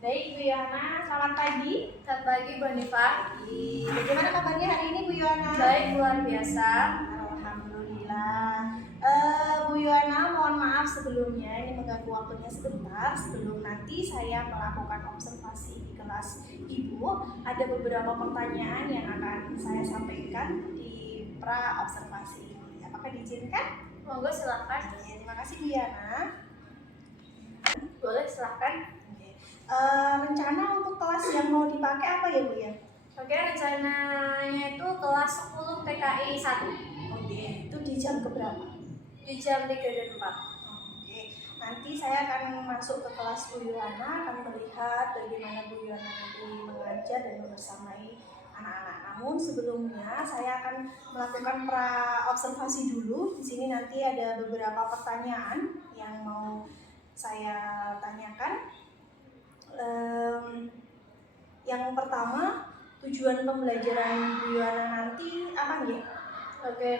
Baik, Bu Yohana, selamat pagi. Selamat pagi, Bu Hanifah. Bagaimana kabarnya hari ini, Bu Yohana? Baik, luar biasa. Alhamdulillah. Bu Yohana, mohon maaf sebelumnya ini mengganggu waktunya sebentar. Sebelum nanti saya melakukan observasi di kelas Ibu, ada beberapa pertanyaan yang akan saya sampaikan di pra observasi ini. Apakah diizinkan? Monggo silakan. Terima kasih, Bu Yohana. Boleh silakan. Rencana untuk kelas yang mau dipakai apa ya, Bu ya? Oke, rencananya itu kelas 10 TKI 1. Oke, itu di jam keberapa? Di jam 3 dan 4. Oke, nanti saya akan masuk ke kelas Bu Yohana, akan melihat bagaimana Bu Yohana nanti mengajar dan membersamai anak-anak. Namun sebelumnya saya akan melakukan pra observasi dulu. Di sini nanti ada beberapa pertanyaan yang mau saya tanyakan. Yang pertama, tujuan pembelajaran Bu Yohana nanti apa nih? Oke.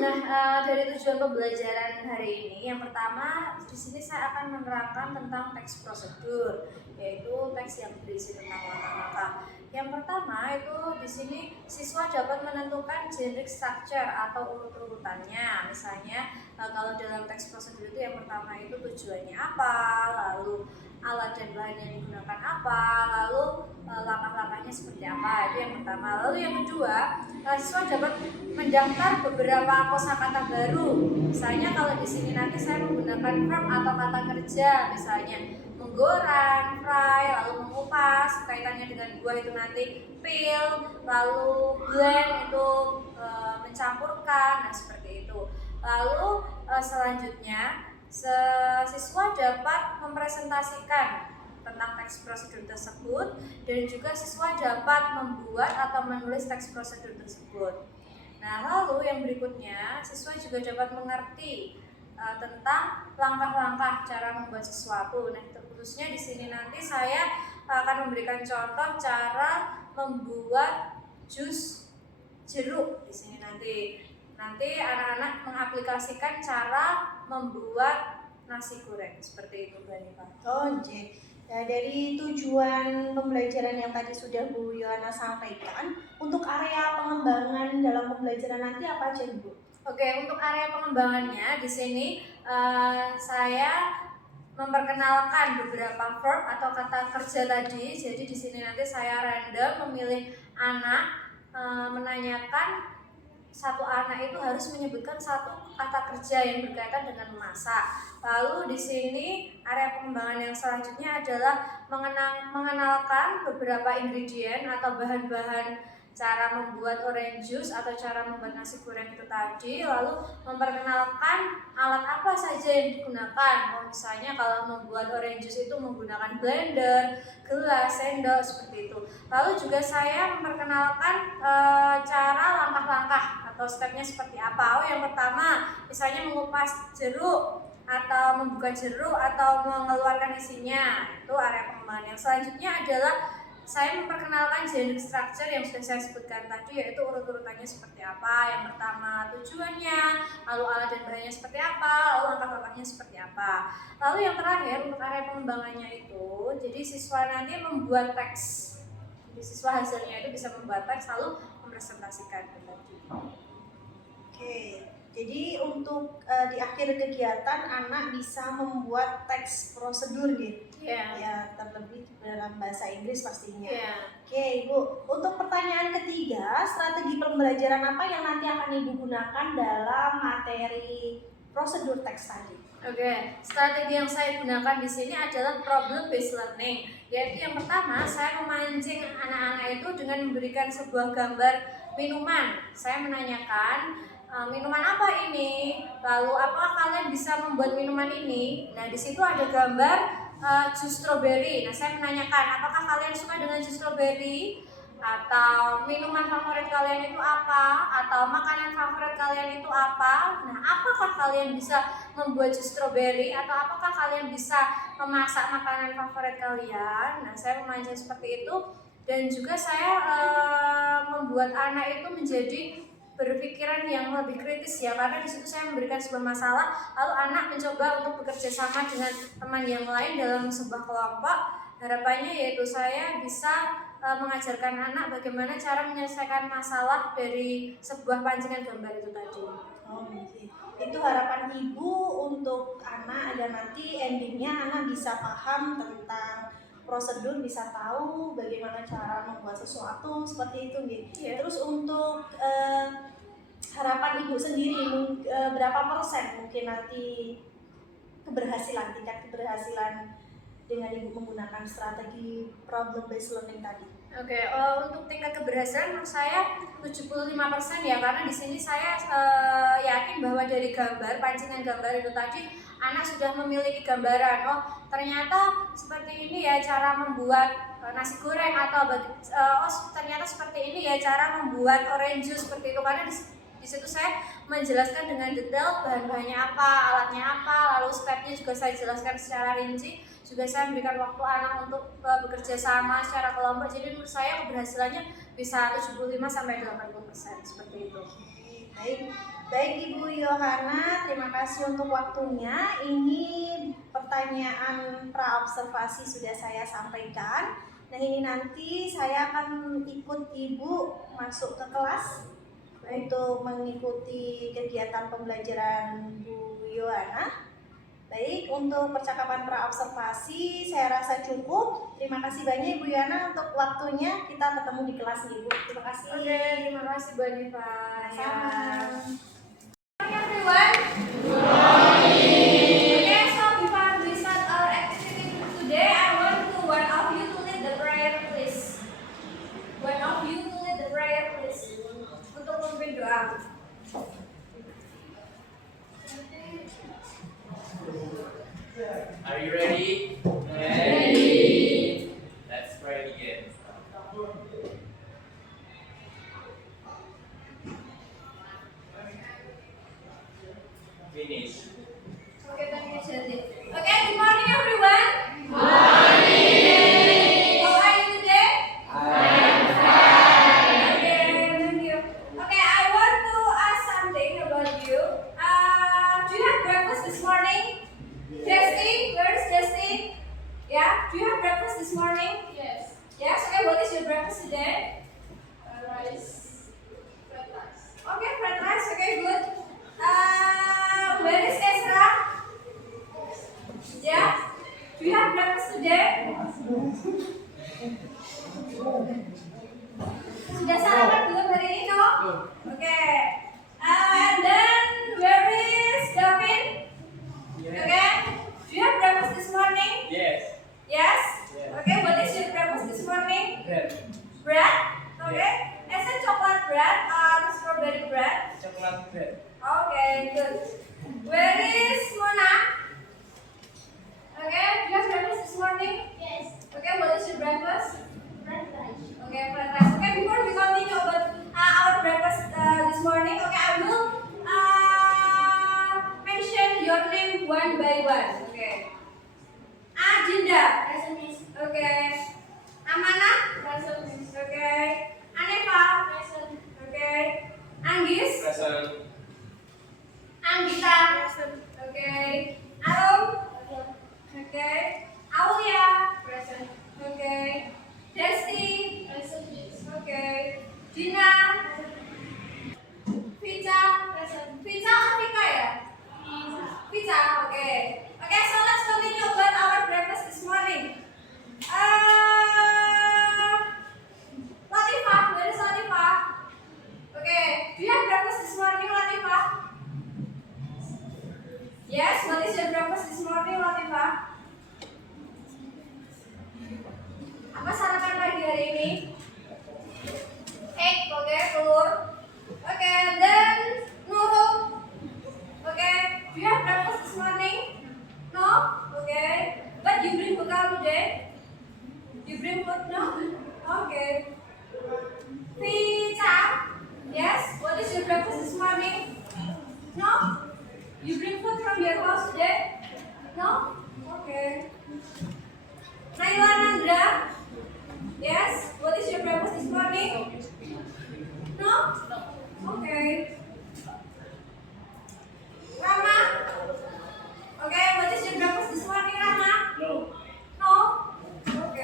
Nah, dari tujuan pembelajaran hari ini, yang pertama di sini saya akan menerangkan tentang teks prosedur, yaitu teks yang berisi tentang langkah-langkah. Yang pertama itu di sini siswa dapat menentukan generic structure atau urut-urutannya. Misalnya kalau dalam teks prosedur itu yang pertama itu tujuannya apa, lalu alat dan bahan yang digunakan apa, lalu langkah-langkahnya seperti apa. Itu yang pertama. Lalu yang kedua, siswa dapat mendaftar beberapa kosakata baru. Misalnya kalau di sini nanti saya menggunakan verb atau kata kerja, misalnya menggoreng, fry, lalu mengupas, kaitannya dengan buah itu nanti peel, lalu blend itu mencampurkan, nah seperti itu. Lalu selanjutnya siswa dapat mempresentasikan tentang teks prosedur tersebut dan juga siswa dapat membuat atau menulis teks prosedur tersebut. Nah, lalu yang berikutnya siswa juga dapat mengerti tentang langkah-langkah cara membuat sesuatu. Nah, khususnya di sini nanti saya akan memberikan contoh cara membuat jus jeruk di sini nanti anak-anak mengaplikasikan cara membuat nasi goreng seperti itu, Mbak Hanifah. Nah, dari tujuan pembelajaran yang tadi sudah Bu Yohana sampaikan, untuk area pengembangan dalam pembelajaran nanti apa aja, Bu? Oke, untuk area pengembangannya di sini saya memperkenalkan beberapa verb atau kata kerja tadi. Jadi di sini nanti saya random memilih anak menanyakan satu anak itu harus menyebutkan satu kata kerja yang berkaitan dengan memasak. Lalu di sini area pengembangan yang selanjutnya adalah mengenalkan beberapa ingredient atau bahan-bahan cara membuat orange juice atau cara membuat nasi goreng itu tadi, lalu memperkenalkan alat apa saja yang digunakan. Misalnya kalau membuat orange juice itu menggunakan blender, gelas, sendok, seperti itu. Lalu juga saya memperkenalkan cara langkah-langkah atau stepnya seperti apa. Yang pertama, misalnya mengupas jeruk atau membuka jeruk atau mengeluarkan isinya. Itu area pengembangan. Yang selanjutnya adalah saya memperkenalkan generic structure yang sudah saya sebutkan tadi, yaitu urut-urutannya seperti apa. Yang pertama tujuannya, lalu alat dan bahannya seperti apa, lalu langkah-langkahnya seperti apa. Lalu yang terakhir untuk area pengembangannya itu, jadi siswa nanti membuat teks. Jadi siswa hasilnya itu bisa membuat teks lalu mempresentasikan tadi. Oke, jadi untuk di akhir kegiatan anak bisa membuat teks prosedur gitu. Ya, terlebih dalam bahasa Inggris pastinya. Oke, Ibu. Untuk pertanyaan ketiga, strategi pembelajaran apa yang nanti akan Ibu gunakan dalam materi prosedur teks tadi? Oke, strategi yang saya gunakan di sini adalah problem based learning. Yaitu yang pertama, saya memancing anak-anak itu dengan memberikan sebuah gambar minuman. Saya menanyakan minuman apa ini? Lalu apakah kalian bisa membuat minuman ini? Nah, di situ ada gambar jus strawberry. Nah, saya menanyakan apakah kalian suka dengan jus strawberry? Atau minuman favorit kalian itu apa? Atau makanan favorit kalian itu apa? Nah, apakah kalian bisa membuat jus strawberry? Atau apakah kalian bisa memasak makanan favorit kalian? Nah, saya memancing seperti itu. Dan juga saya membuat anak itu menjadi berpikiran yang lebih kritis ya, karena di situ saya memberikan sebuah masalah, lalu anak mencoba untuk bekerja sama dengan teman yang lain dalam sebuah kelompok harapannya yaitu saya bisa mengajarkan anak bagaimana cara menyelesaikan masalah dari sebuah pancingan gambar itu tadi. Oh, okay. Itu harapan ibu untuk anak agar nanti endingnya anak bisa paham tentang prosedur, bisa tahu bagaimana cara membuat sesuatu seperti itu gitu. Yeah. Terus untuk harapan ibu sendiri berapa persen mungkin nanti tingkat keberhasilan dengan ibu menggunakan strategi problem based learning tadi? Oke, untuk tingkat keberhasilan menurut saya 75% ya, karena di sini saya yakin bahwa dari pancingan gambar itu tadi anak sudah memiliki gambaran. Oh, ternyata seperti ini ya cara membuat nasi goreng, atau ternyata seperti ini ya cara membuat orange juice, seperti itu. Karena di situ saya menjelaskan dengan detail bahan-bahannya apa, alatnya apa, lalu stepnya juga saya jelaskan secara rinci. Juga saya memberikan waktu anak untuk bekerja sama secara kelompok. Jadi menurut saya keberhasilannya bisa 75-80% seperti itu. Baik Ibu Yohana, terima kasih untuk waktunya. Ini pertanyaan praobservasi sudah saya sampaikan. Nah, ini nanti saya akan ikut Ibu masuk ke kelas untuk mengikuti kegiatan pembelajaran Bu Yohana. Baik, untuk percakapan praobservasi saya rasa cukup. Terima kasih banyak Ibu Yana untuk waktunya. Kita ketemu di kelas nih, Bu. Terima kasih. Oke, terima kasih Bu Anifa. Sama. Good morning everyone. Good morning. Okay, so before we start our activity today, I want one of you to lead the prayer, please. One of you to lead the prayer, please. Untuk memimpin doa. Are you ready? Ready. Let's pray again. Finish. Okay, thank you, Jati. Okay, good morning everyone. Good morning. How are you today? I'm Okay, thank you. Okay, I want to ask something about you. Do you have breakfast this morning? Justin, where is Justin? Yeah, do you have breakfast this morning? Yes. Yes, okay, what is your breakfast today? Rice. Fried rice. Okay, fried rice, okay, good. Where is Ezra? Yeah, do you have breakfast today? Sudah sarapan belum hari ini, no? Okay. And then, where is Gavin? Okay. Do you have breakfast this morning? Yes. Yes? Yes. Okay, what is your breakfast this morning? Bread. Bread? Okay. Is it chocolate bread or strawberry bread? Chocolate bread. Okay, good. Where is Mona? Okay, do you have breakfast this morning? Yes. Okay, what is your breakfast? Fried rice. Okay, fried rice. Okay, before we continue about our breakfast this morning, okay, I will mention your name one by one. Okay. Dinda. Present, miss. Okay. Amana. Present, miss. Okay. Anefa. Present. Okay. Anggis. Present. Anggita. Present. Okay. Arum. Okay. Aulia. Present. Okay. Desti. Present, miss. Okay. Dina. Vita. Present. Vita atau Vika ya? Vita. Okay. Okay, so let's continue about our breakfast this morning. Latifah, where is Latifah? Okay, do you have breakfast this morning, Latifah? Yes, what is your breakfast this morning, Latifah? Apa sarapan pagi hari ini? Egg, okay, telur. Okay, and then Nurul. Okay, do you have breakfast this morning? No? Okay. But you bring bekal today? You bring food, no? Okay. Pizza. Yes? What is your breakfast this morning? No? You bring food from your house today? No? Okay. Naila Nandra. Yes? What is your breakfast this morning? No? Okay. Rama? Okay, what is your breakfast this morning, Rama? No. No? Okay.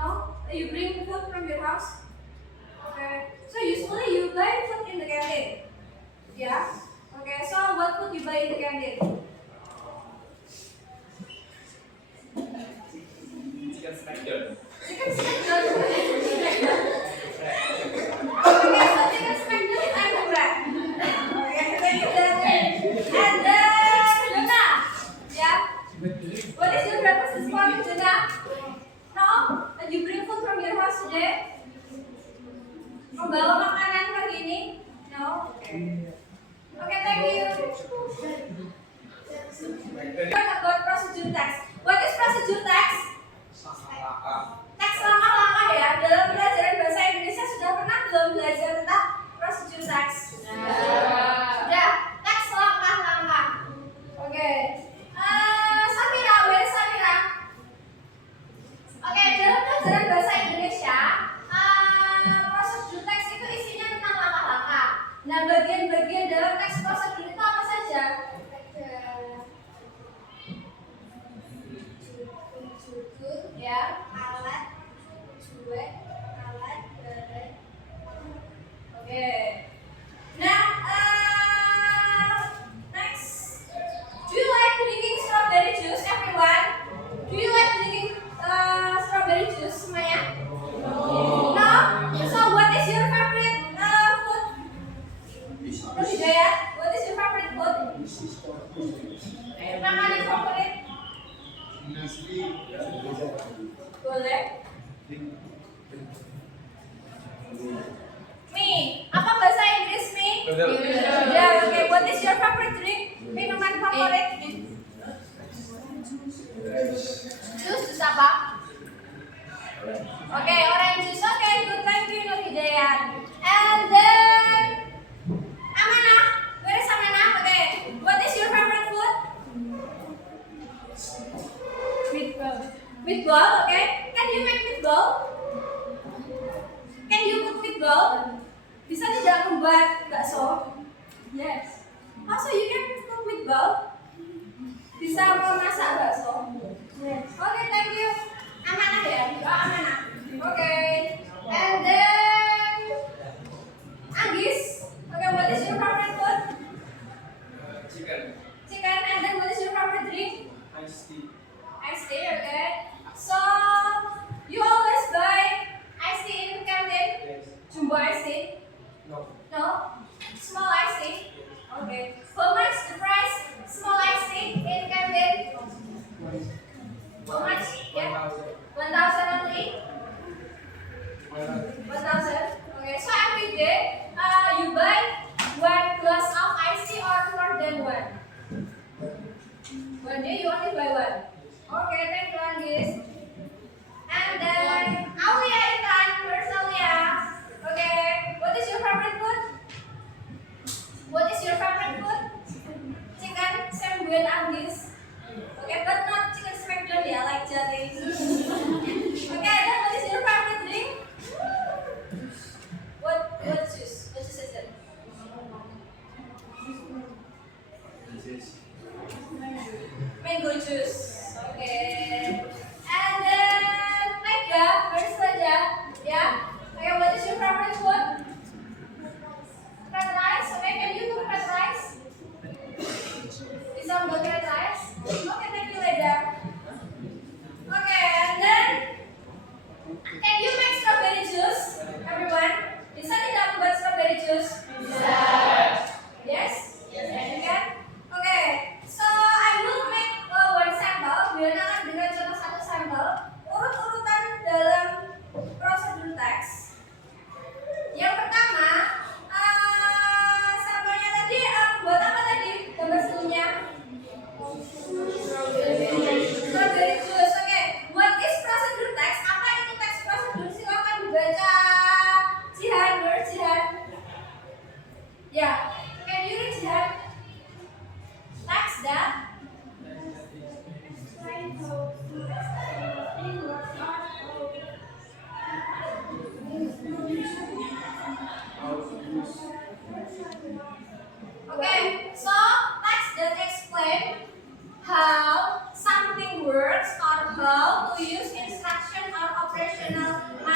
No? You bring food from your house? Okay. So usually you buy food in the canteen? Yeah? Okay, so what food you buy in the canteen? Chicken smackdown. Chicken smackdown. Okay, so chicken smackdown and the bread. Okay, thank you, Dad. And then Juna. Yeah? What is your breakfast this morning, Juna? No? And you bring food from your house today? Membawa makanan pagi ini? No? Okay. Okay, thank you. What about procedure text? What is procedure text? Teks langkah-langkah ya. Dalam pelajaran bahasa Indonesia sudah pernah belum belajar tentang procedure text? Sudah. Teks langkah-langkah. Oke. Samira, where is Samira? Oke, dalam pelajaran bahasa Indonesia, prosedur teks itu isinya tentang langkah-langkah. Nah, bagian-bagian dalam teks prosedur itu apa saja? Ya, alat, cuek, alat, berat. Oke. Nah, next. Do you like drinking strawberry juice, everyone? Do you like drinking strawberry juice, semuanya? No. So, what is your favorite food? Hidayat, what is your favorite food? Makanan favorit? Boleh. Mie. Apa bahasa Inggris mie? Ya, oke. What is your favorite drink? Minuman favorit? Jus apa? Oke, orange juice. Oke, good. Thank you, Nur Hidayat. And then Amanah. Where is Amanah? Oke. What is your favorite food? Meatball. Meatball, okay. Can you make meatball? Can you cook meatball? Bisa tidak membuat bakso? Yes. Also, you can cook meatball? Bisa memasak bakso? Yes. Okay, thank you. Amanah ya? Oh, Amanah. Okay. And then Anggis. Okay, what is your favorite food? Chicken. Chicken. And then what is your favorite drink? Iced tea. Iced tea, okay. So, you always buy iced tea in canteen? Yes. Jumbo iced tea? No. No? Small iced tea? Okay. How much the price? Small iced tea in canteen? How much? Yeah? 1,000 only? 1,000? Okay. So, every day, you buy one glass of iced tea or more than one? One day you only buy one. Okay, thank you, Anggis. And then Aulia Intan, where's Aulia? Okay, what is your favorite food? What is your favorite food? Chicken, same with Anggis. Okay, but not chicken smackdown ya, like jelly. Okay, then what is your favorite drink? What juice? What juice is it? Mango juice. Okay. And then Mega, where's Raja? Yeah? Okay, what is your favorite food? Fried rice. Okay, can you cook fried rice? Bisa buat fried rice? Okay, thank you, Raja. Okay, and then can you make strawberry juice? Everyone? Bisa tidak membuat strawberry juice? Bisa. Yes? Yes. You can? Okay. So I will make one sample. Biar akan dengan contoh satu sampel urut-urutan dalam prosedur teks. Yang pertama, sampelnya tadi buat apa tadi? Gambar sebelumnya. Strawberry juice. Oke. What is prosedur teks? Apa itu teks prosedur? Silakan dibaca. Jihan, where Jihan?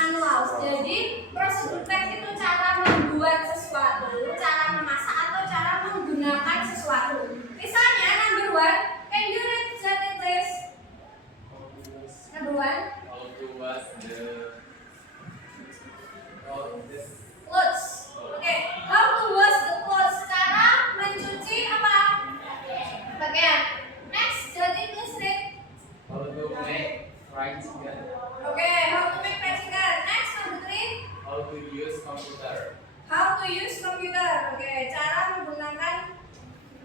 manual. Jadi prosedur teks itu cara membuat sesuatu, cara memasak atau cara menggunakan sesuatu. Misalnya number one, can you read that please? Number one, How to wash the this clothes. Oke, how to wash the clothes? Cara mencuci apa? Pakaian. Next, jadi please read. how to make fried chicken. Oke, how to make fried chicken. Next, number three. How to use computer. How to use computer. Oke, cara menggunakan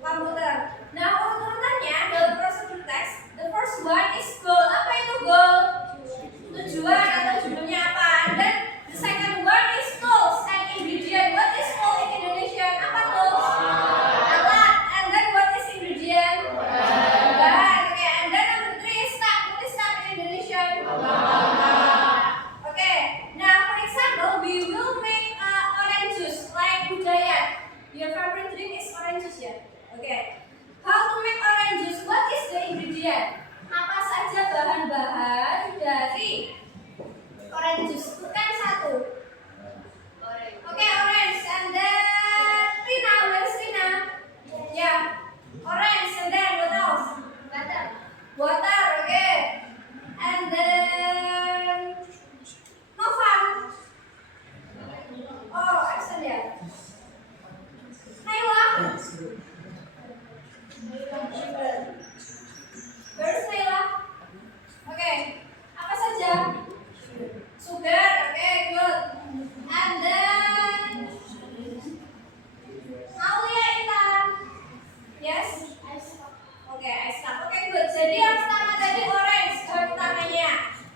komputer. Nah, urutannya dalam prosedur teks, the first one is goal. Apa itu goal? Tujuan atau judulnya apa? Dan the second one is tools and ingredient. What is tool in Indonesian? Apa tools? Alat. And then what is ingredient? Bahan. Oke, and then number three is stuff. What is stuff in Indonesian? Okay, now for example, we will make orange juice like Budaya. Your favorite drink is orange juice, ya? Okay. How to make orange juice? What is the ingredient? Apa saja bahan-bahan dari orange juice? Bukan satu. Okay, orange, and then Rina, where's Rina? Yeah, orange, and then what else? Water. Water, okay. And then Novan. Oh, Axel ya. Naila. Where's Naila? Oke. Apa saja? Sugar. Oke, good. And then Aulia Intan. Yes. Oke, ice cup. Oke, good. Jadi yang pertama tadi orange, bahan utamanya.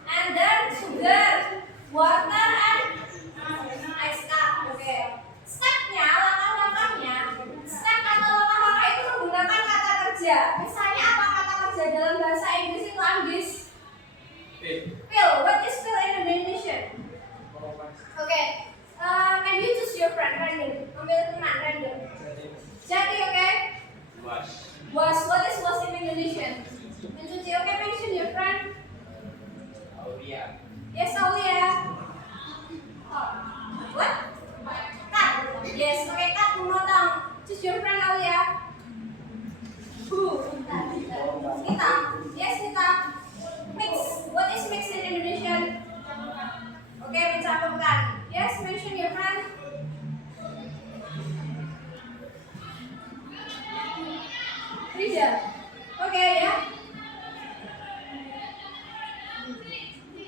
And then sugar, water, and ice cup. Oke. Stepnya, langkah-langkahnya, step atau langkah-langkah itu menggunakan kata kerja. Misalnya apa kata kerja dalam bahasa Inggris itu Anggis? Fill. What is fill in Indonesian? Oke. Can you choose your friend random? Ambil teman random. Jadi, oke. Wash. Was. What is was in Indonesian? Mencuci. Oke, mention your friend. Aulia. Yes, Aulia. Oh. What? Cut. Yes, oke, cut memotong. Choose your friend Aulia. Who? Nita. Yes, Nita. Mix. What is mix in Indonesian? Oke, mencampurkan. Yes, mention your friend. Rija. Oke, ya.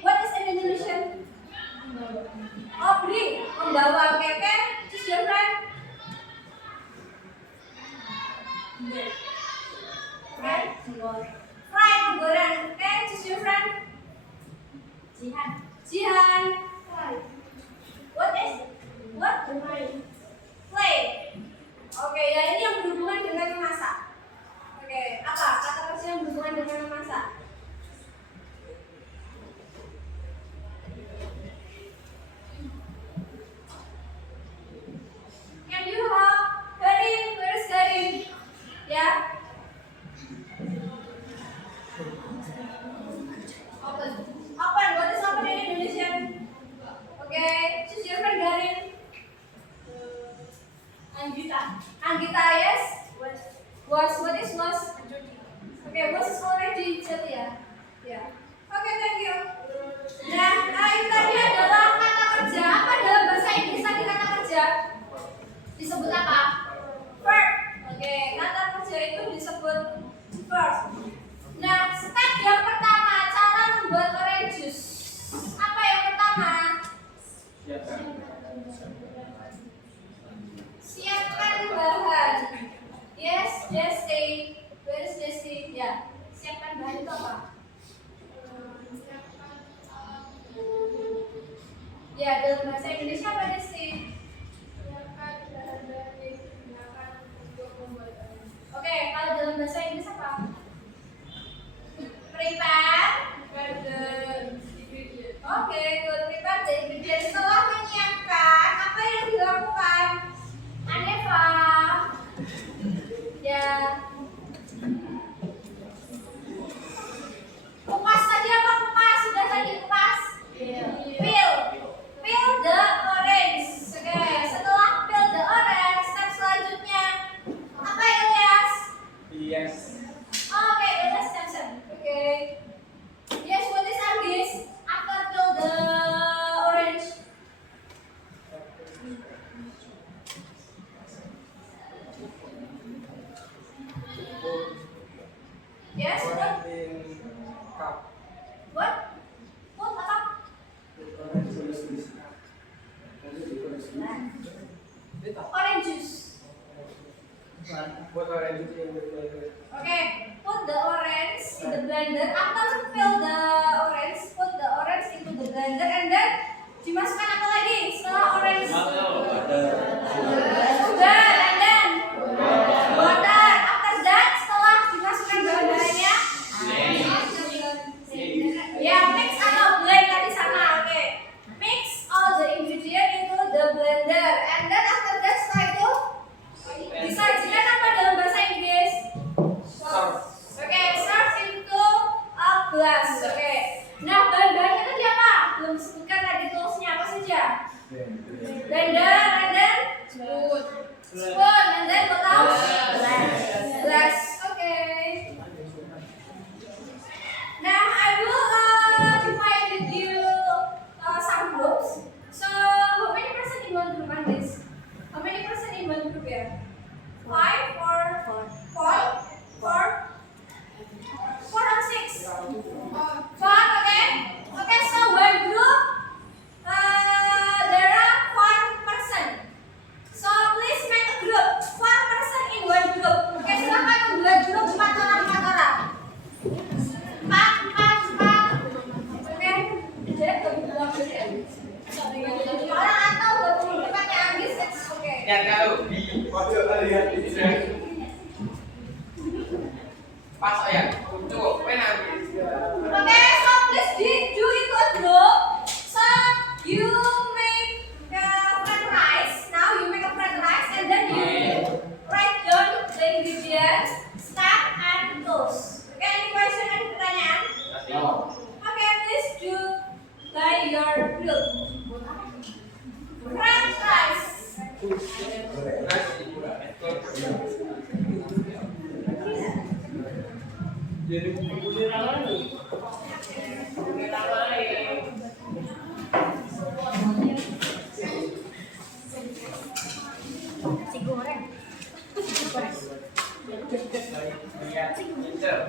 What is in Indonesian? Oh, bring. Membawa. Oke, oke. Choose your friend. Oke. Fry, menggoreng. Oke, choose your friend. Jihan. Jihan. What is? What? Play. Oke, ya ini yang berhubungan dengan memasak. Oke, apa? Kata kerja yang berhubungan dengan memasak. Can you help? Garin, where is Garin? Ya. Open. Open. What is open in Indonesian? Oke, choose your friend Garin. Anggita. Anggita, yes. Was. What is was? Oke, was is already jadi ya. Ya. Oke, thank you. Nah, itu tadi adalah kata kerja. Apa dalam bahasa Inggris tadi kata kerja? Disebut apa? Verb. Oke, kata kerja itu disebut verb. Nah, step yang pertama, cara membuat orange juice. Apa yang pertama? Siapkan bahan. Yes, Desti. Where is Desti? Ya, siapkan bahan itu apa? Ya, dalam bahasa Indonesia apa Desti? Oke, kalau dalam bahasa Inggris apa? Prepare the ingredient. Oke, good. Prepare the ingredient. Setelah menyiapkan, apa yang dilakukan? Aneva. Ya. Kupas tadi apa kupas? Sudah tadi kupas? Peel. Orange juice. What orange juice in the blender? Okay, put the orange in the blender. After fill the orange, put the orange into the blender and then dimasukkan apa lagi setelah orange? Sugar and then water. After that, setelah dimasukkan bahan-bahannya, ya mix atau blend tadi sama. Oke, mix all the ingredient into the blender and then after that setelah itu disajikan apa dalam bahasa Inggris? Oke, serve into a glass. Oke. Nah, bahan-bahannya tadi apa? Belum disebutkan tadi toolsnya apa saja? Blender, and then spoon, and then what else? Glass. Oke. Now I will divide with you some groups. So how many person in one group on this? How many person in one group here? 5 or 4 or 6? 4, okay? Okay, so one group, there are 4 person. So please make a group, 4 person in one group. Okay, silakan membuat grup 4 orang. 4. Okay, jadi orang atau gabung pakai Anggis, it's okay. Ya tahu di pojok lihat ini. Pas ya, cukup. Enak. Okay, so please do it a group. So you make fried rice. Now you make a fried rice and then you write down the ingredients, step and tools. Okay, any question, any pertanyaan? Okay, please do by your group. Fried rice. Jadi kulit apa nih? Kulit apa nih? Nasi goreng. Iya, pinter.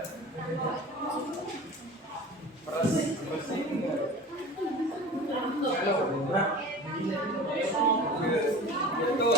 Bersih. Betul.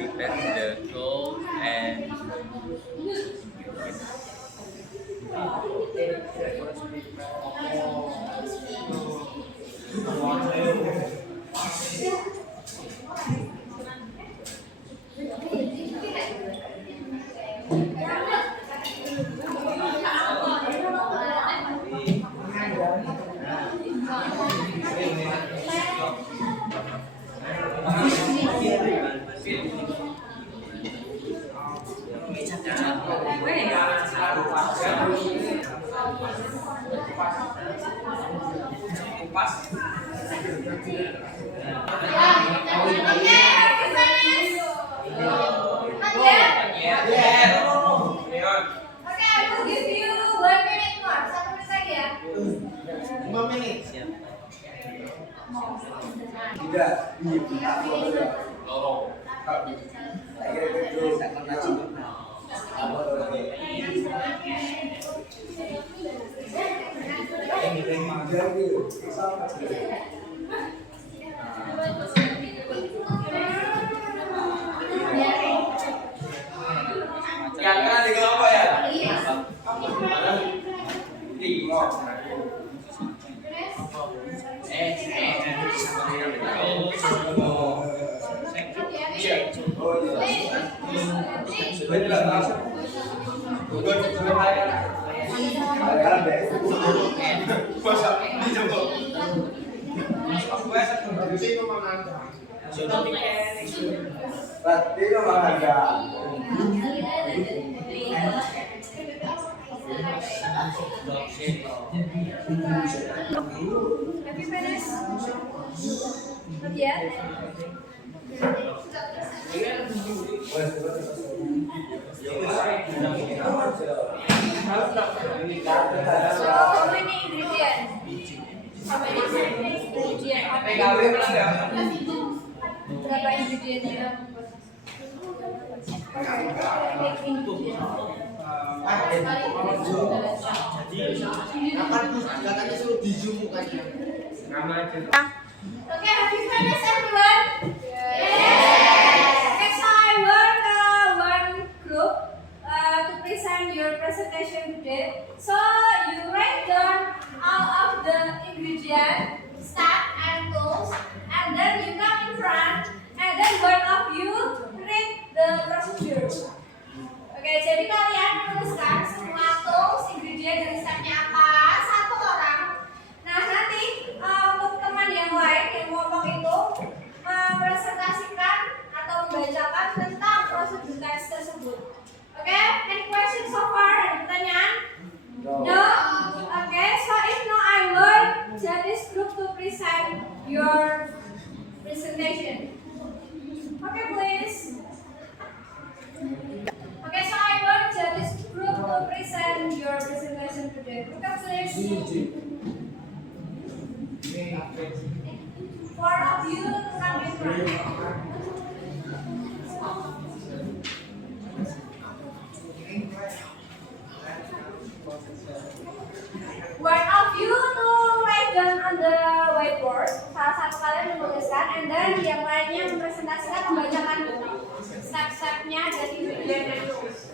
Prepare the dough and Yang kan di kelompok ya? Berarti memang ada. Have you finished? Not yet? So, how many ingredients? How many ingredients? Berapa ingredientnya? Katanya suruh di zoom mukanya. Okay, have you finished everyone? Yes. Okay, so I want one group to present your presentation today. So you write down all of the ingredient, stuff and tools, and then you come in front, and then one of you read the procedure. Oke, jadi kalian menuliskan semua tools, ingredient dan stepnya apa satu orang. Nah nanti untuk teman yang lain yang ngomong itu mempresentasikan atau membacakan tentang prosedur teks tersebut. Oke, any question so far? Ada pertanyaan? No? Oke, so if no, I will get this group to present your presentation. Okay, please. Okay, so I want this group to present your presentation today. Okay, please. Four of you come in front. One of you to write down on the whiteboard. Salah satu kalian menuliskan, and then yang lainnya mempresentasikan, membacakan step-stepnya dari ingredient dan tools.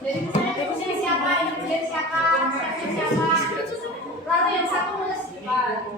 Jadi misalnya ingredient siapa, ingredient siapa, stepnya siapa. Lalu yang satu nulis cepat.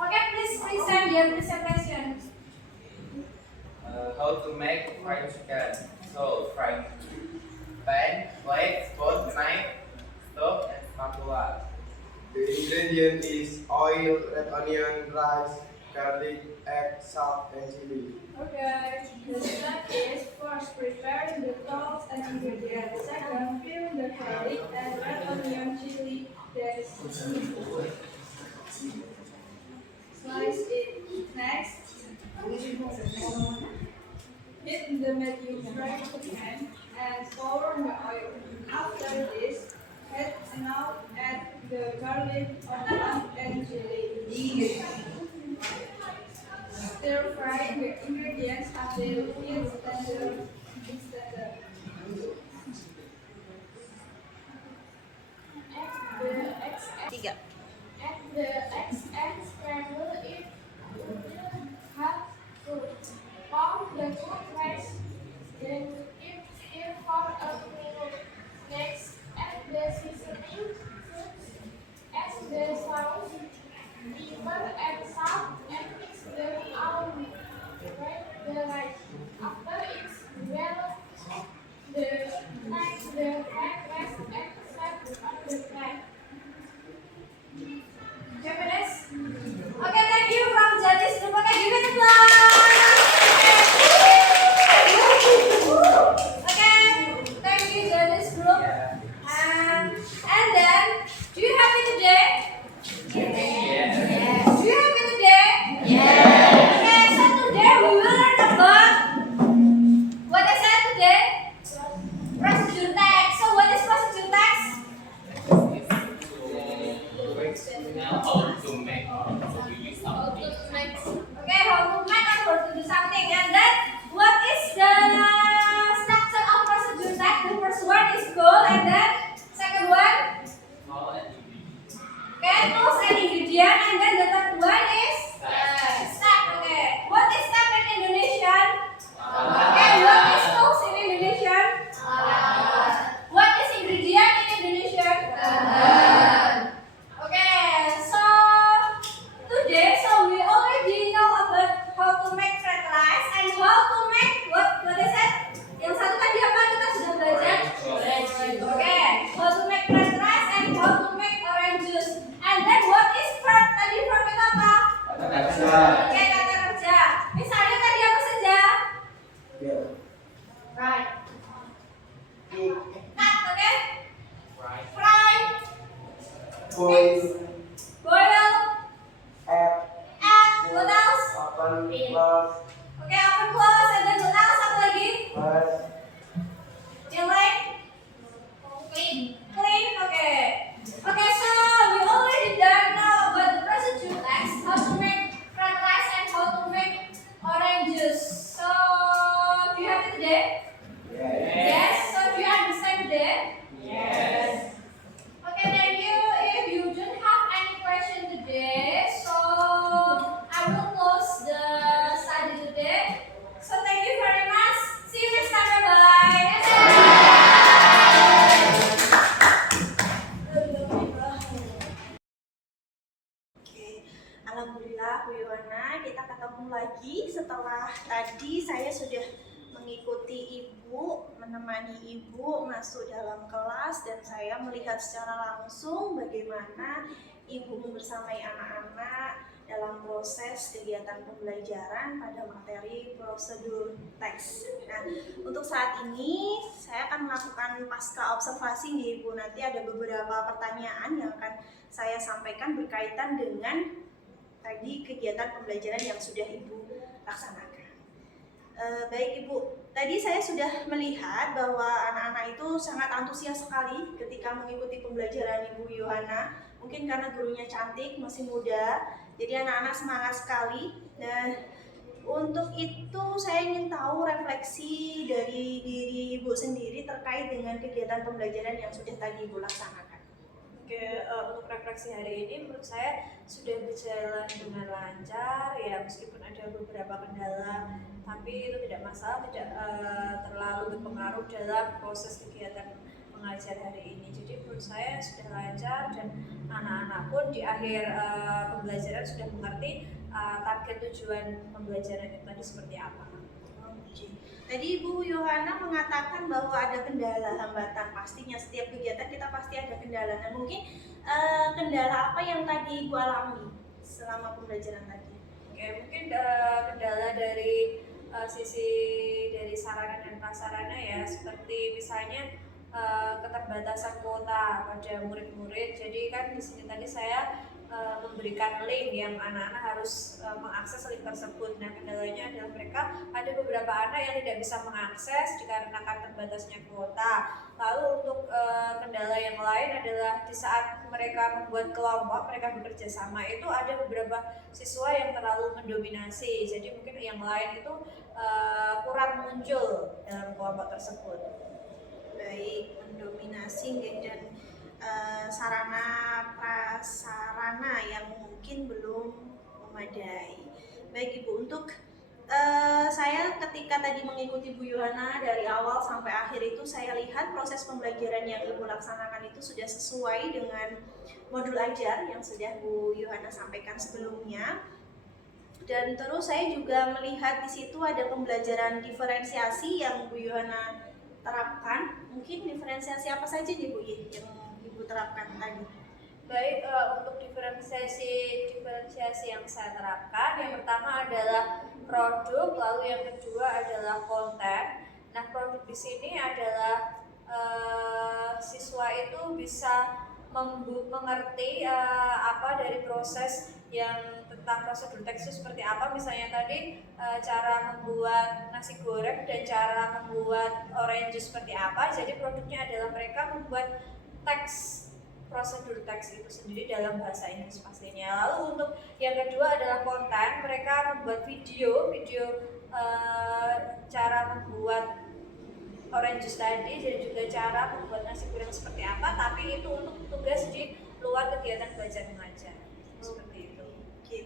Okay, please present your presentation. How to make fried chicken. So, fried pan, plate, spoon, knife, stove, and spatula. The ingredient is oil, red onion, rice, garlic, egg, salt, and chili. Okay, the step is first preparing the tools and ingredients. Second, fill the garlic and red onion chili. Then slice it. Next, heat the medium fry pan and pour the oil. After this, add the garlic made of lamb and jelly. Stir fry the ingredients until it's tender. Tiga. Add the eggs and scramble it until hot fruit. Pound the fruit rice, then keep stir for a minute. Next, add the seasoning fruits, add the sauce, pepper and salt, and mix them all. Break the rice. After it's well, take the fried rice and serve on the plate. Finish? Okay, thank you from Jadis Group. Okay, give it applause. Okay, thank you Jadis Group. And then, do you happy today? Yes. Do you happy today? Okay, so today we will learn about what I said today. Procedure text. So what is procedure text? How to make or to use something. Okay, how to make or how to do something, and then what is the structure of procedure text? The first one is goal, and then second one, okay, tools and ingredient, and then the third one is step. Okay, what is step in Indonesian? Okay, what is tools in Indonesian? What is ingredient in Indonesian? Okay, so today, so we already know about how to make fried rice and how to make what is it? Yang satu tadi apa kita sudah belajar? Okay, how to make fried rice and how to make orange juice. And then what is verb? Tadi verb itu apa? Oke, kata kerja. Misalnya tadi apa saja? Right. Cut, okay? Fry. Boil, Boil. add, Add. What else? open, close, Oke, open close, and then what else? Satu lagi? press, Yang lain? Clean. Clean, okay. Okay, so we already done now about the procedure text, how to make fried rice and how to make orange juice. So, do you have it today? Yes. So, do you understand today? Yes. Okay, thank you. If you don't have any question today, so I will close the study today. So thank you very much. See you next time. Bye. Oke, alhamdulillah Bu Yohana, kita ketemu lagi setelah tadi saya sudah mengikuti Ibu, menemani Ibu masuk dalam kelas dan saya melihat secara langsung bagaimana Ibu membersamai anak-anak dalam proses kegiatan pembelajaran pada materi prosedur teks. Nah, untuk saat ini saya akan melakukan pasca observasi nih Ibu. Nanti ada beberapa pertanyaan yang akan saya sampaikan berkaitan dengan tadi kegiatan pembelajaran yang sudah Ibu laksanakan. Baik Ibu, tadi saya sudah melihat bahwa anak-anak itu sangat antusias sekali ketika mengikuti pembelajaran Ibu Yohana. Mungkin karena gurunya cantik, masih muda, jadi anak-anak semangat sekali. Nah, untuk itu saya ingin tahu refleksi dari diri Ibu sendiri terkait dengan kegiatan pembelajaran yang sudah tadi Ibu laksanakan. Oke, untuk refleksi hari ini menurut saya sudah berjalan dengan lancar ya, meskipun ada beberapa kendala, tapi itu tidak masalah, tidak terlalu berpengaruh dalam proses kegiatan mengajar hari ini. Jadi menurut saya sudah lancar dan anak-anak pun di akhir pembelajaran sudah mengerti target tujuan pembelajaran itu tadi seperti apa. Tadi Ibu Yohana mengatakan bahwa ada kendala, hambatan. Pastinya setiap kegiatan kita pasti ada kendala. Nah, mungkin kendala apa yang tadi Ibu alami selama pembelajaran tadi? Oke, mungkin kendala dari sisi dari sarana dan prasarana ya, seperti misalnya keterbatasan kuota pada murid-murid. Jadi kan di sini tadi saya memberikan link yang anak-anak harus mengakses link tersebut. Nah, kendalanya adalah mereka ada beberapa anak yang tidak bisa mengakses dikarenakan terbatasnya kuota. Lalu untuk kendala yang lain adalah di saat mereka membuat kelompok, mereka bekerja sama, itu ada beberapa siswa yang terlalu mendominasi. Jadi mungkin yang lain itu kurang muncul dalam kelompok tersebut. Baik, mendominasi dan sarana prasarana yang mungkin belum memadai. Baik Ibu, untuk saya ketika tadi mengikuti Bu Yohana dari awal sampai akhir itu saya lihat proses pembelajaran yang Ibu laksanakan itu sudah sesuai dengan modul ajar yang sudah Bu Yohana sampaikan sebelumnya. Dan terus saya juga melihat di situ ada pembelajaran diferensiasi yang Bu Yohana terapkan. Mungkin diferensiasi apa saja nih Bu yang Ibu terapkan tadi? Baik, untuk diferensiasi yang saya terapkan, yang pertama adalah produk, lalu yang kedua adalah konten. Nah, produk di sini adalah siswa itu bisa mengerti apa dari proses yang tentang prosedur teks itu seperti apa. Misalnya tadi cara membuat nasi goreng dan cara membuat orange seperti apa. Jadi produknya adalah mereka membuat teks, prosedur teks itu sendiri dalam bahasa Inggris pastinya. Lalu untuk yang kedua adalah konten, mereka membuat video cara membuat orange juice tadi dan juga cara membuat nasi goreng seperti apa, tapi itu untuk tugas di luar kegiatan belajar mengajar seperti itu. Oke.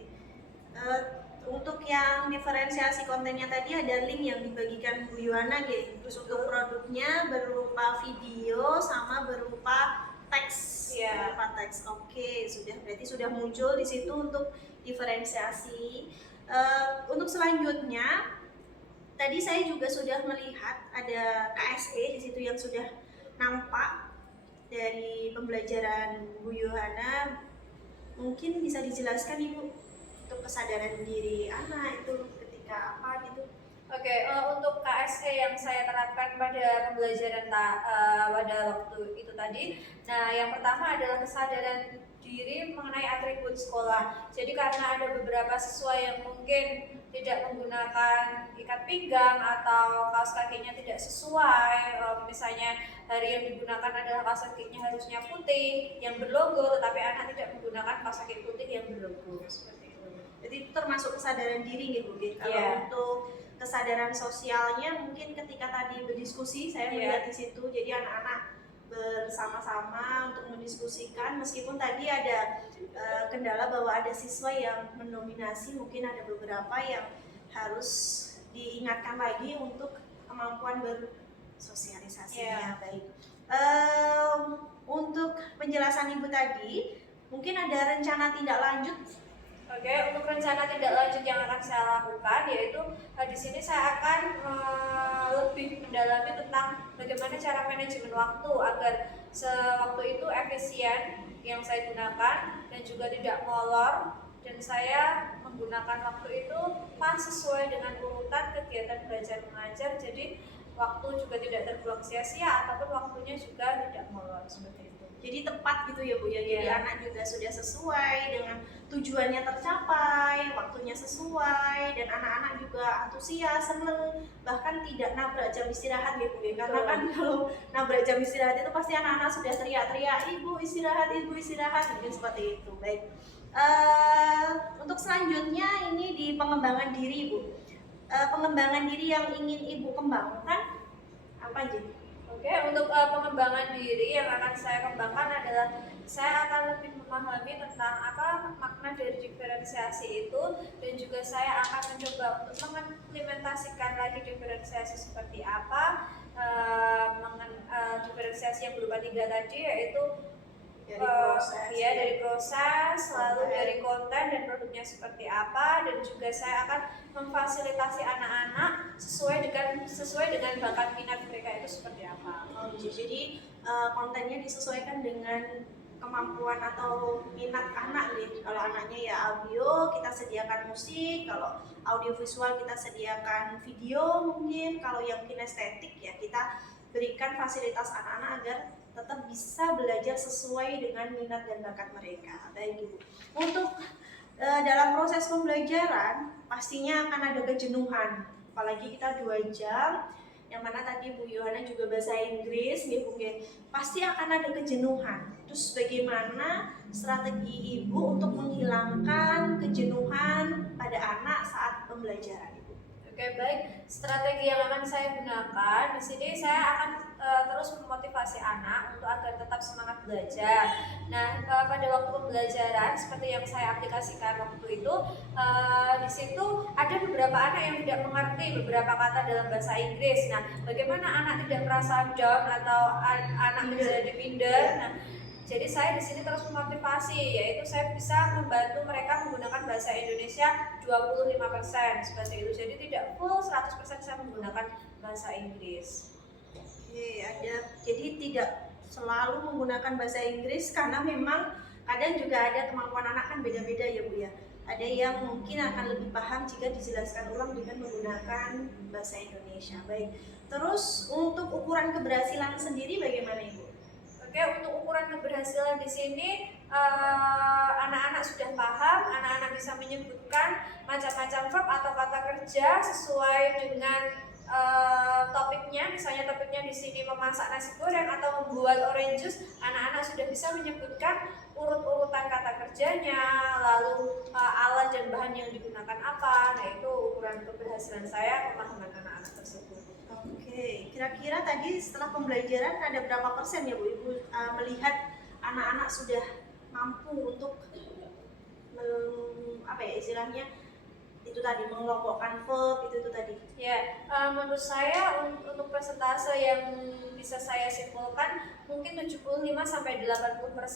Untuk yang diferensiasi kontennya tadi ada link yang dibagikan Bu Yohana, terus untuk produknya berupa video sama berupa teks. Berupa teks. Oke, berarti sudah muncul di situ untuk diferensiasi. Untuk selanjutnya tadi saya juga sudah melihat ada KSE di situ yang sudah nampak dari pembelajaran Bu Yohana. Mungkin bisa dijelaskan Ibu untuk kesadaran diri anak itu ketika apa gitu? Oke, untuk KSE yang saya terapkan pada pembelajaran pada waktu itu tadi, nah yang pertama adalah kesadaran diri mengenai atribut sekolah. Jadi karena ada beberapa siswa yang mungkin tidak menggunakan ikat pinggang atau kaos kakinya tidak sesuai, misalnya hari yang digunakan adalah kaos kakinya harusnya putih yang berlogo, tetapi anak tidak menggunakan kaos kaki putih yang berlogo seperti itu. Jadi itu termasuk kesadaran diri Bu. Kalau untuk kesadaran sosialnya mungkin ketika tadi berdiskusi saya melihat di situ, jadi anak-anak bersama-sama untuk mendiskusikan, meskipun tadi ada kendala bahwa ada siswa yang mendominasi, mungkin ada beberapa yang harus diingatkan lagi untuk kemampuan bersosialisasinya. Baik. Untuk penjelasan Ibu tadi, mungkin ada rencana tindak lanjut. Oke, untuk rencana tindak lanjut yang akan saya lakukan yaitu di sini saya akan lebih mendalami tentang bagaimana cara manajemen waktu agar sewaktu itu efisien yang saya gunakan dan juga tidak molor, dan saya menggunakan waktu itu pas sesuai dengan urutan kegiatan belajar mengajar, jadi waktu juga tidak terbuang sia-sia ataupun waktunya juga tidak molor seperti itu. Jadi tepat gitu ya Bu ya. Jadi anak juga sudah sesuai dengan tujuannya tercapai, waktunya sesuai, dan anak-anak juga antusias, seneng, bahkan tidak nabrak jam istirahat ya Bu ya. Karena kan kalau nabrak jam istirahat itu pasti anak-anak sudah teriak-teriak, ibu istirahat, mungkin seperti itu. Baik. Untuk selanjutnya ini di pengembangan diri Bu. Pengembangan diri yang ingin Ibu kembangkan apa aja? Oke, untuk pengembangan diri yang akan saya kembangkan adalah saya akan lebih memahami tentang apa makna dari diferensiasi itu, dan juga saya akan mencoba untuk mengimplementasikan lagi diferensiasi seperti apa, diferensiasi yang berupa 3 tadi, yaitu dari proses, lalu dari konten dan produknya seperti apa, dan juga saya akan memfasilitasi anak-anak sesuai dengan bakat minat mereka itu seperti apa. Jadi kontennya disesuaikan dengan kemampuan atau minat anak nih. Kalau anaknya ya audio, kita sediakan musik. Kalau audiovisual kita sediakan video mungkin. Kalau yang kinestetik ya kita berikan fasilitas anak-anak agar tetap bisa belajar sesuai dengan minat dan bakat mereka. Baik Ibu. Untuk dalam proses pembelajaran pastinya akan ada kejenuhan, apalagi kita 2 jam, yang mana tadi Bu Yohana juga bahasa Inggris, ya Bu, pasti akan ada kejenuhan. Terus bagaimana strategi Ibu untuk menghilangkan kejenuhan pada anak saat pembelajaran? Oke, baik. Strategi yang akan saya gunakan di sini, saya akan terus memotivasi anak untuk agar tetap semangat belajar. Nah, pada waktu pembelajaran seperti yang saya aplikasikan waktu itu, di situ ada beberapa anak yang tidak mengerti beberapa kata dalam bahasa Inggris. Nah, bagaimana anak tidak merasa down atau anak menjadi minder? Nah, jadi saya di sini terus memotivasi, yaitu saya bisa membantu mereka menggunakan bahasa Indonesia 25% seperti itu. Jadi tidak full 100% saya menggunakan bahasa Inggris. Oke, jadi tidak selalu menggunakan bahasa Inggris karena memang kadang juga ada kemampuan anak kan beda-beda ya Bu ya. Ada yang mungkin akan lebih paham jika dijelaskan ulang dengan menggunakan bahasa Indonesia. Baik. Terus untuk ukuran keberhasilan sendiri bagaimana Ibu? Oke, untuk ukuran keberhasilan di sini anak-anak sudah paham, anak-anak bisa menyebutkan macam-macam verb atau kata kerja sesuai dengan topiknya. Misalnya topiknya di sini memasak nasi goreng atau membuat orange juice, anak-anak sudah bisa menyebutkan urut-urutan kata kerjanya, lalu alat dan bahan yang digunakan apa. Nah, itu ukuran keberhasilan saya pemahaman anak-anak tersebut. Oke, kira-kira tadi setelah pembelajaran ada berapa persen ya Bu Ibu melihat anak-anak sudah mampu untuk istilahnya itu tadi mengelompokkan verb itu tadi? Ya, menurut saya untuk persentase yang bisa saya simpulkan mungkin 75-80%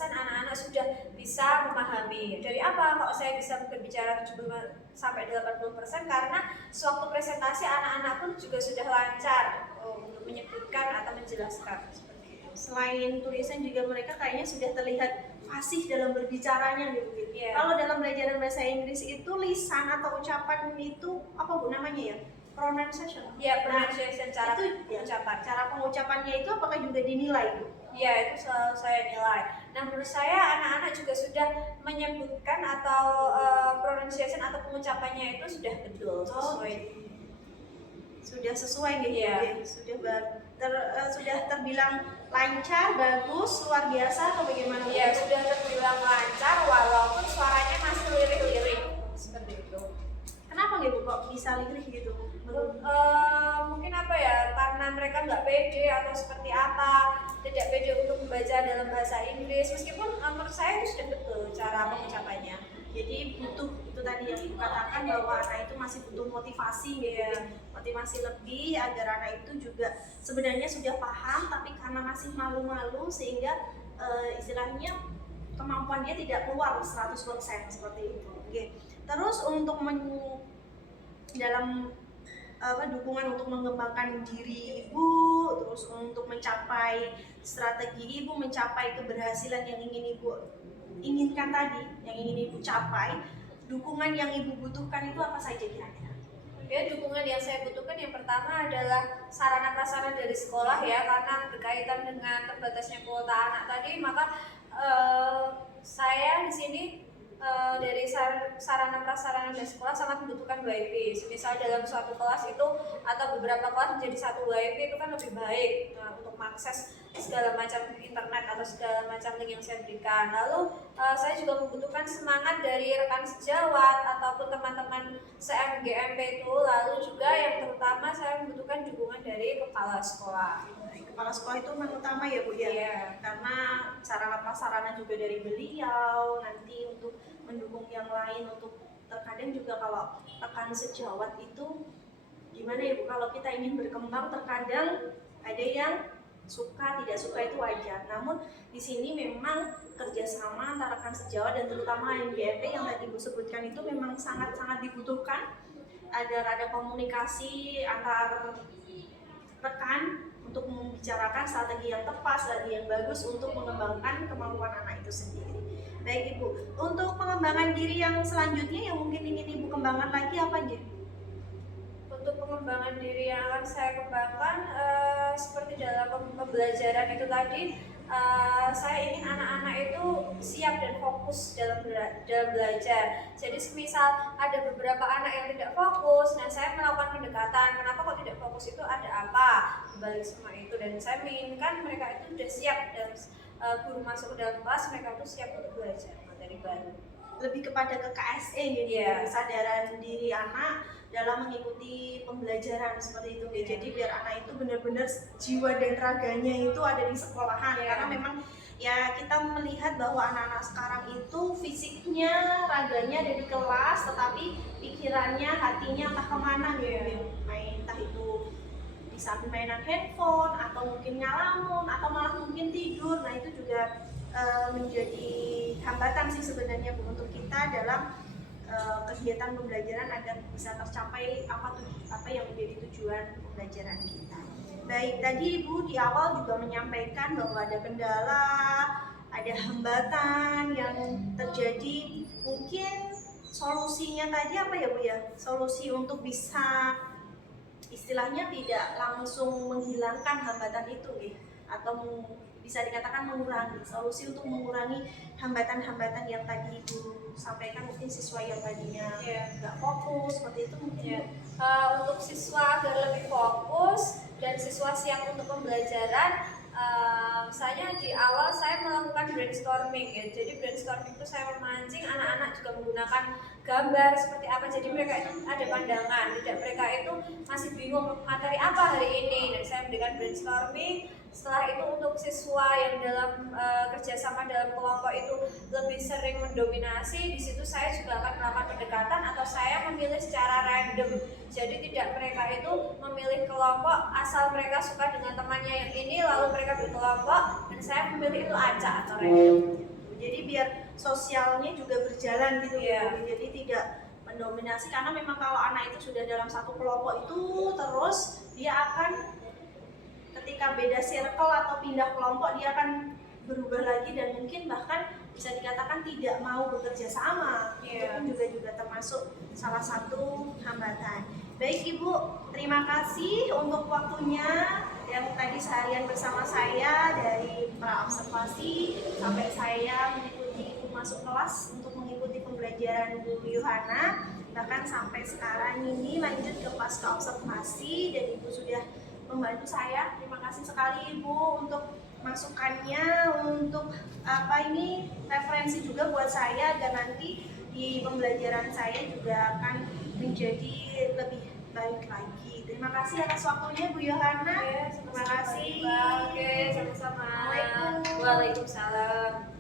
anak-anak sudah bisa memahami. Dari apa kok saya bisa berbicara 75-80%? Karena sewaktu presentasi anak-anak pun juga sudah lancar untuk menyebutkan atau menjelaskan seperti itu. Selain tulisan juga mereka kayaknya sudah terlihat fasih dalam berbicaranya gitu. Yeah. Kalau dalam belajar bahasa Inggris itu lisan atau ucapan itu apa Bu namanya ya? Pronunciation. Ya, pronunciation, cara itu pengucapan. Cara pengucapannya itu apakah juga dinilai Bu? Ya, itu selalu saya nilai. Nah, menurut saya anak-anak juga sudah menyebutkan atau pronunciation atau pengucapannya itu sudah betul sesuai. Sudah sesuai gitu ya. Sudah terbilang lancar, bagus, luar biasa atau bagaimana? Ya, sudah terbilang lancar walaupun suaranya masih lirih-lirih seperti itu. Kenapa nggak Bu kok bisa lirih gitu? Mungkin apa ya, karena mereka nggak pede atau seperti apa, tidak pede untuk membaca dalam bahasa Inggris, meskipun menurut saya itu sudah betul cara pengucapannya. Jadi butuh itu tadi yang Ibu katakan bahwa anak itu masih butuh motivasi gitu, motivasi lebih agar anak itu juga sebenarnya sudah paham tapi karena masih malu-malu sehingga istilahnya kemampuan dia tidak keluar 100% seperti itu. Oke. Terus untuk dalam dukungan untuk mengembangkan diri Ibu, terus untuk mencapai strategi Ibu mencapai keberhasilan yang ingin Ibu inginkan tadi, yang ingin Ibu capai, dukungan yang Ibu butuhkan itu apa saja kira-kira? Ya, dukungan yang saya butuhkan yang pertama adalah sarana prasarana dari sekolah ya, karena berkaitan dengan terbatasnya kuota anak tadi, maka saya di sini dari sarana prasarana dari sekolah sangat membutuhkan WiFi. Misal dalam suatu kelas itu atau beberapa kelas menjadi satu WiFi itu kan lebih baik untuk mengakses segala macam internet atau segala macam link yang saya berikan. Lalu saya juga membutuhkan semangat dari rekan sejawat ataupun teman-teman se-MGMP itu. Lalu juga yang terutama saya membutuhkan dukungan dari kepala sekolah. Kepala sekolah itu memang utama ya Bu ya? Yeah. Karena sarana prasarana juga dari beliau, nanti untuk mendukung yang lain, untuk terkadang juga kalau rekan sejawat itu gimana ya Bu, kalau kita ingin berkembang terkadang ada yang suka, tidak suka itu wajar. Namun di sini memang kerjasama antara rekan sejawat dan terutama MGMP yang tadi Bu sebutkan itu memang sangat-sangat dibutuhkan agar ada komunikasi antar rekan untuk membicarakan strategi yang tepat, strategi yang bagus untuk mengembangkan kemampuan anak itu sendiri. Baik Ibu, untuk pengembangan diri yang selanjutnya yang mungkin ingin Ibu kembangkan lagi apa aja? Untuk pengembangan diri yang akan saya kembangkan seperti dalam pembelajaran itu tadi, saya ingin anak-anak itu siap dan fokus dalam belajar. Jadi semisal ada beberapa anak yang tidak fokus, nah saya melakukan pendekatan, kenapa kok tidak fokus, itu ada apa balik semua itu, dan saya menginginkan mereka itu sudah siap dan guru masuk ke dalam kelas, mereka itu siap untuk belajar materi baru. Lebih kepada ke KSE gitu, kesadaran diri anak dalam mengikuti pembelajaran seperti itu. Jadi biar anak itu benar-benar jiwa dan raganya itu ada di sekolahan, karena memang ya kita melihat bahwa anak-anak sekarang itu fisiknya, raganya ada di kelas, tetapi pikirannya, hatinya entah kemana gitu, main, entah itu di samping mainan handphone atau mungkin ngalamun atau malah mungkin tidur. Nah itu juga menjadi hambatan sih sebenarnya Bu untuk kita dalam kegiatan pembelajaran agar bisa tercapai apa yang menjadi tujuan pembelajaran kita. Baik, tadi Ibu di awal juga menyampaikan bahwa ada kendala, ada hambatan yang terjadi. Mungkin solusinya tadi apa ya Bu ya? Solusi untuk bisa istilahnya tidak langsung menghilangkan hambatan itu atau bisa dikatakan mengurangi, solusi untuk mengurangi hambatan-hambatan yang tadi Ibu sampaikan, mungkin siswa yang tadinya nggak fokus seperti itu mungkin. Untuk siswa agar lebih fokus dan siswa siap untuk pembelajaran, misalnya di awal saya melakukan brainstorming ya. Jadi brainstorming itu saya memancing anak-anak juga menggunakan gambar seperti apa, jadi mereka itu ada pandangan, tidak mereka itu masih bingung materi apa hari ini, dan saya memberikan brainstorming. Setelah itu untuk siswa yang dalam kerjasama dalam kelompok itu lebih sering mendominasi, di situ saya juga akan melakukan pendekatan atau saya memilih secara random. Jadi tidak mereka itu memilih kelompok asal mereka suka dengan temannya yang ini lalu mereka berkelompok, dan saya memilih itu acak atau random. Jadi biar sosialnya juga berjalan gitu jadi tidak mendominasi, karena memang kalau anak itu sudah dalam satu kelompok itu terus dia akan ketika beda circle atau pindah kelompok dia akan berubah lagi dan mungkin bahkan bisa dikatakan tidak mau bekerja sama. Itu pun juga termasuk salah satu hambatan. Baik Ibu, terima kasih untuk waktunya yang tadi seharian bersama saya dari pra-observasi sampai saya mengikuti Ibu masuk kelas untuk mengikuti pembelajaran Bu Yohana, bahkan sampai sekarang ini lanjut ke pasca observasi dan Ibu sudah membantu saya. Terima kasih sekali Ibu untuk masukannya, untuk referensi juga buat saya agar nanti di pembelajaran saya juga akan menjadi lebih baik lagi. Terima kasih atas waktunya Bu Yohana. Terima kasih. Oke, sama-sama. Waalaikumsalam. Waalaikumsalam.